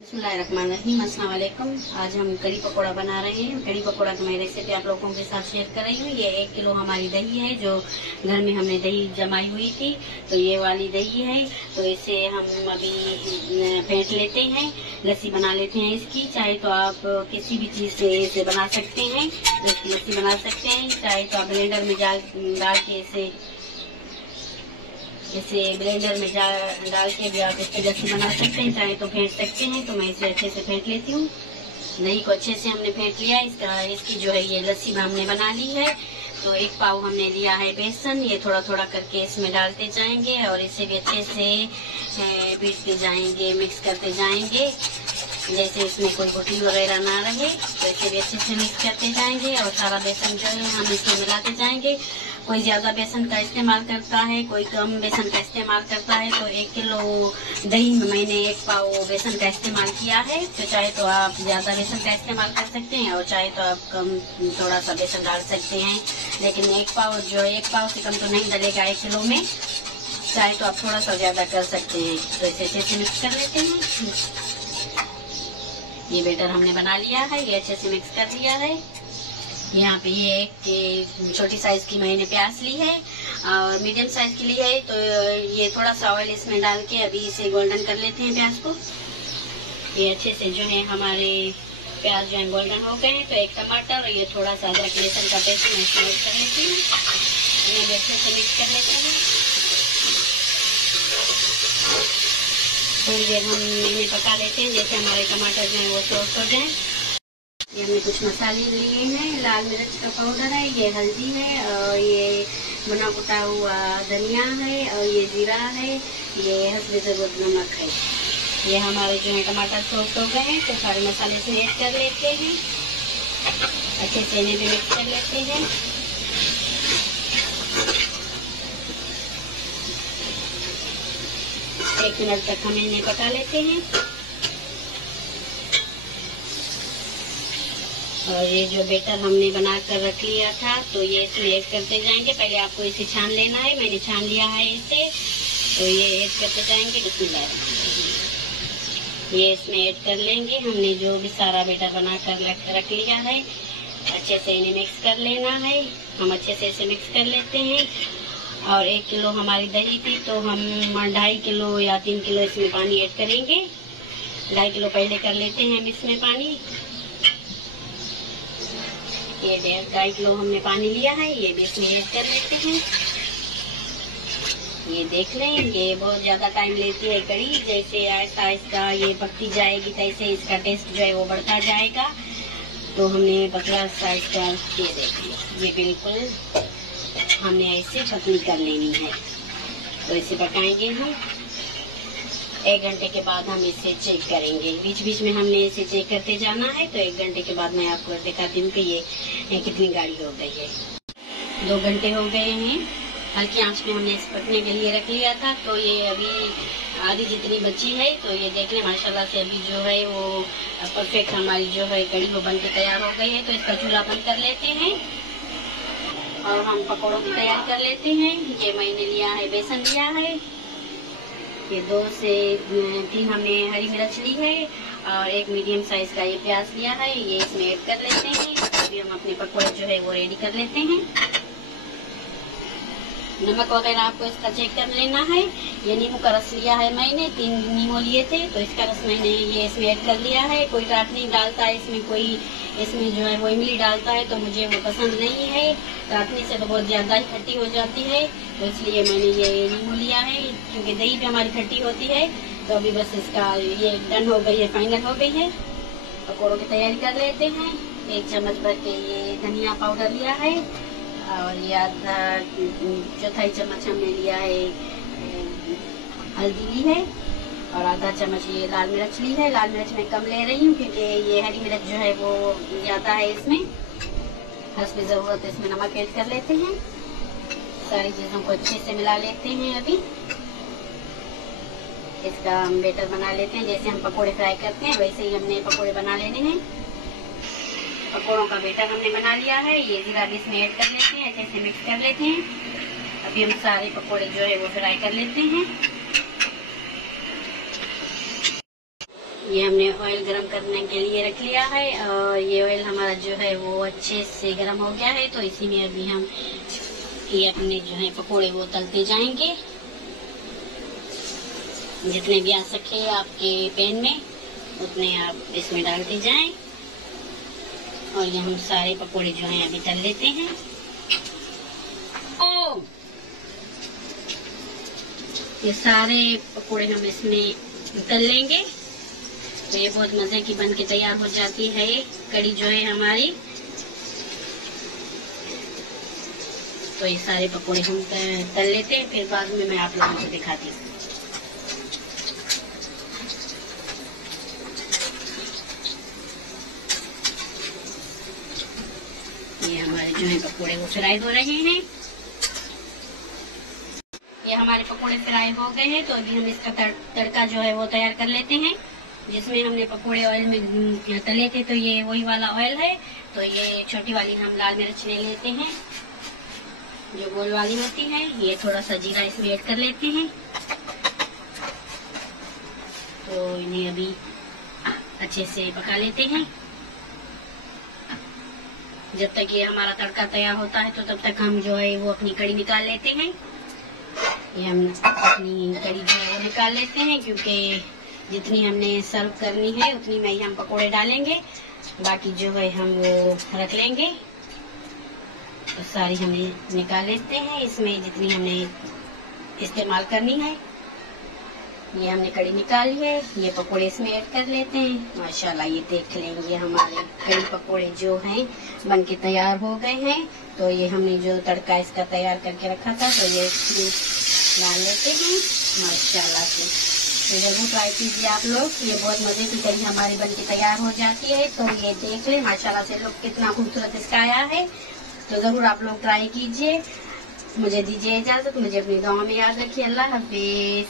बिस्मिल्लाहिर्रहमानिर्रहीम। अस्सलाम वालेकुम। आज हम कड़ी पकोड़ा बना रहे हैं। कड़ी पकोड़ा की मैं रेसिपी आप लोगों के साथ शेयर कर रही हूँ। ये 1 किलो हमारी दही है, जो घर में हमने दही जमाई हुई थी, तो ये वाली दही है। तो इसे हम अभी फेंट लेते हैं, लस्सी बना लेते हैं इसकी। चाहे तो आप किसी भी चीज से इसे बना सकते हैं, लस्सी बना सकते हैं। चाहे तो आप ब्लेंडर में डाल के इसे ब्लेंडर में डाल के भी आप इसकी लस्सी बना सकते हैं, चाहे तो फेंट सकते हैं। तो मैं इसे अच्छे से फेंट लेती हूँ। दही को अच्छे से हमने फेंट लिया। इसकी जो है ये लस्सी हमने बना ली है। तो 1 पाव हमने लिया है बेसन। ये थोड़ा थोड़ा करके इसमें डालते जाएंगे और इसे भी अच्छे से पीटते जाएंगे, मिक्स करते जाएंगे, जैसे इसमें कोई गुठली वगैरह ना रहे। तो इसे भी अच्छे से मिक्स करते जाएंगे और सारा बेसन जो है हम इसमें मिलाते जाएंगे। कोई ज्यादा बेसन का इस्तेमाल करता है, कोई कम बेसन का इस्तेमाल करता है। तो 1 किलो दही में मैंने 1 पाव बेसन का इस्तेमाल किया है। तो चाहे तो आप ज्यादा बेसन का इस्तेमाल कर सकते हैं और चाहे तो आप कम थोड़ा सा बेसन डाल सकते हैं। लेकिन 1 पाव से कम तो नहीं डलेगा 1 किलो में। चाहे तो आप थोड़ा सा ज्यादा कर सकते हैं। तो इसे अच्छे से मिक्स कर लेते हैं। ये बैटर हमने बना लिया है, ये अच्छे से मिक्स कर लिया है। यहाँ पे ये एक छोटी साइज की मैंने प्याज ली है और मीडियम साइज की ली है। तो ये थोड़ा सा ऑयल इसमें डाल के अभी इसे गोल्डन कर लेते हैं प्याज को। ये अच्छे से जो है हमारे प्याज जो है गोल्डन हो गए हैं। तो 1 टमाटर और ये थोड़ा सा अदरक लहसुन का पेस्ट मैं इसमें मिक्स कर लेती हूँ। इन्हें भी अच्छे से मिक्स कर लेते हैं। थोड़ी देर हम इन्हें पका लेते हैं, जैसे हमारे टमाटर जो है वो सॉफ्ट हो जाए। ये हमने कुछ मसाले लिए हैं। लाल मिर्च का पाउडर है, ये हल्दी है और ये भुना कुटा हुआ धनिया है और ये जीरा है, ये हस्बे ज़रूरत नमक है। ये हमारे जो है टमाटर सॉफ्ट हो गए हैं। तो सारे मसाले से ऐड कर लेते हैं, अच्छे से इन्हें भी मिक्स कर लेते हैं। एक मिनट तक हम इन्हें पका लेते हैं। और ये जो बैटर हमने बना कर रख लिया था, तो ये इसमें ऐड करते जाएंगे। पहले आपको इसे छान लेना है, मैंने छान लिया है इसे। तो ये ऐड करते जाएंगे। ये इसमें ऐड कर लेंगे। हमने जो भी सारा बैटर बना कर रख लिया है, अच्छे से इन्हें मिक्स कर लेना है। हम अच्छे से इसे मिक्स कर लेते हैं। और 1 किलो हमारी दही थी, तो हम 2.5 किलो या 3 किलो इसमें पानी ऐड करेंगे। 2.5 किलो पहले कर लेते हैं हम इसमें पानी। ये 2.5 किलो हमने पानी लिया है, ये भी इसमें ऐड कर लेते हैं। ये देख लें, ये बहुत ज्यादा टाइम लेती है कड़ी। जैसे आहिस्ता आहिस्ता ये पकती जाएगी, तैसे इसका टेस्ट जो है वो बढ़ता जाएगा। तो हमने पतला साइज का ये देखिए, ये बिल्कुल हमने ऐसे पतली कर लेनी है। तो इसे पकाएंगे हम। 1 घंटे के बाद हम इसे चेक करेंगे। बीच बीच में हमने इसे चेक करते जाना है। तो 1 घंटे के बाद मैं आपको दिखाती हूँ कि ये कितनी गाढ़ी हो गई है। 2 घंटे हो गए हैं। हल्की आंच में हमने इसे पकने के लिए रख लिया था। तो ये अभी आधी जितनी बची है। तो ये देख लें, माशाल्लाह से अभी जो है वो परफेक्ट हमारी जो है कड़ी वो बन के तैयार हो गई है। तो इसका चूल्हा बंद कर लेते हैं और हम पकौड़ों की तैयार कर लेते हैं। ये मैंने लिया है, बेसन लिया है। ये 2 से 3 हमने हरी मिर्च ली है और 1 मीडियम साइज का ये प्याज लिया है। ये इसमें ऐड कर लेते हैं। अभी हम अपने पकौड़े जो है वो रेडी कर लेते हैं। नमक वगैरह आपको इसका चेक कर लेना है। ये नींबू का रस लिया है मैंने, 3 नींबू लिए थे। तो इसका रस मैंने ये इसमें ऐड कर लिया है। कोई चाटनी डालता है इसमें, कोई इसमें जो है वो इमली डालता है। तो मुझे वो पसंद नहीं है, चाटनी से तो बहुत ज्यादा ही खट्टी हो जाती है। तो इसलिए मैंने ये नींबू लिया है, क्योंकि दही पे हमारी खट्टी होती है। तो अभी बस इसका ये डन हो गई है, फाइनल हो गई है। पकौड़ों की तैयारी कर लेते हैं। 1 चम्मच भर के ये धनिया पाउडर लिया है और ये आधा चौथाई चम्मच हमने लिया है हल्दी ली है और आधा चम्मच ये लाल मिर्च ली है। लाल मिर्च मैं कम ले रही हूँ, क्योंकि ये हरी मिर्च जो है वो ज्यादा है इसमें। हस्बे ज़रूरत इसमें नमक ऐड कर लेते हैं। सारी चीजों को अच्छे से मिला लेते हैं। अभी इसका हम बैटर बना लेते हैं। जैसे हम पकोड़े फ्राई करते हैं वैसे ही हमने पकोड़े बना लेने हैं। पकोड़ों का बैटर हमने बना लिया है। ये जीरा भी इसमें ऐड कर लेते हैं, अच्छे से मिक्स कर लेते हैं। अभी हम सारे पकोड़े जो है वो फ्राई कर लेते हैं। ये हमने ऑयल गरम करने के लिए रख लिया है और ये ऑयल हमारा जो है वो अच्छे से गरम हो गया है। तो इसी में अभी हम ये अपने जो है पकोड़े वो तलते जाएंगे। जितने भी आ सके आपके पैन में उतने आप इसमें डालते जाएं और ये हम सारे पकोड़े जो हैं अभी तल लेते हैं। ये सारे पकोड़े हम इसमें तल लेंगे तो ये बहुत मजे की बन के तैयार हो जाती है ये कड़ी जो है हमारी। तो ये सारे पकोड़े हम तल लेते हैं, फिर बाद में मैं आप लोगों को दिखाती हूँ। ये हमारे जो है पकोड़े वो फ्राई हो रहे हैं। ये हमारे पकोड़े फ्राई हो गए हैं तो अभी हम इसका तड़का जो है वो तैयार कर लेते हैं। जिसमें हमने पकोड़े ऑयल में तले थे तो ये वही वाला ऑयल है। तो ये छोटी वाली हम लाल मिर्च ले लेते हैं जो गोल वाली होती है। ये थोड़ा सा जीरा इसमें ऐड कर लेते हैं। तो इन्हें अभी अच्छे से पका लेते हैं। जब तक ये हमारा तड़का तैयार होता है तो तब तक हम जो है वो अपनी कड़ी निकाल लेते हैं। ये हम अपनी कड़ी जो है वो निकाल लेते हैं क्योंकि जितनी हमने सर्व करनी है उतनी में ही हम पकोड़े डालेंगे, बाकी जो है हम वो रख लेंगे। तो सारी हमें निकाल लेते हैं इसमें जितनी हमने इस्तेमाल करनी है। ये हमने कड़ी निकाल ली है, ये पकोड़े इसमें ऐड कर लेते हैं। माशाल्लाह ये देख लेंगे हमारे कड़ी पकोड़े जो हैं बन के तैयार हो गए हैं। तो ये हमने जो तड़का इसका तैयार करके रखा था तो ये डाल लेते हैं माशाल्लाह से। तो जरूर ट्राई कीजिए आप लोग, ये बहुत मजे की कड़ी हमारी बन के तैयार हो जाती है। तो ये देख ले माशाल्लाह से लोग कितना खूबसूरत इसका आया है। तो जरूर आप लोग ट्राई कीजिए। मुझे दीजिए इजाजत, मुझे अपनी दुआ में याद रखिए। अल्लाह हाफिज।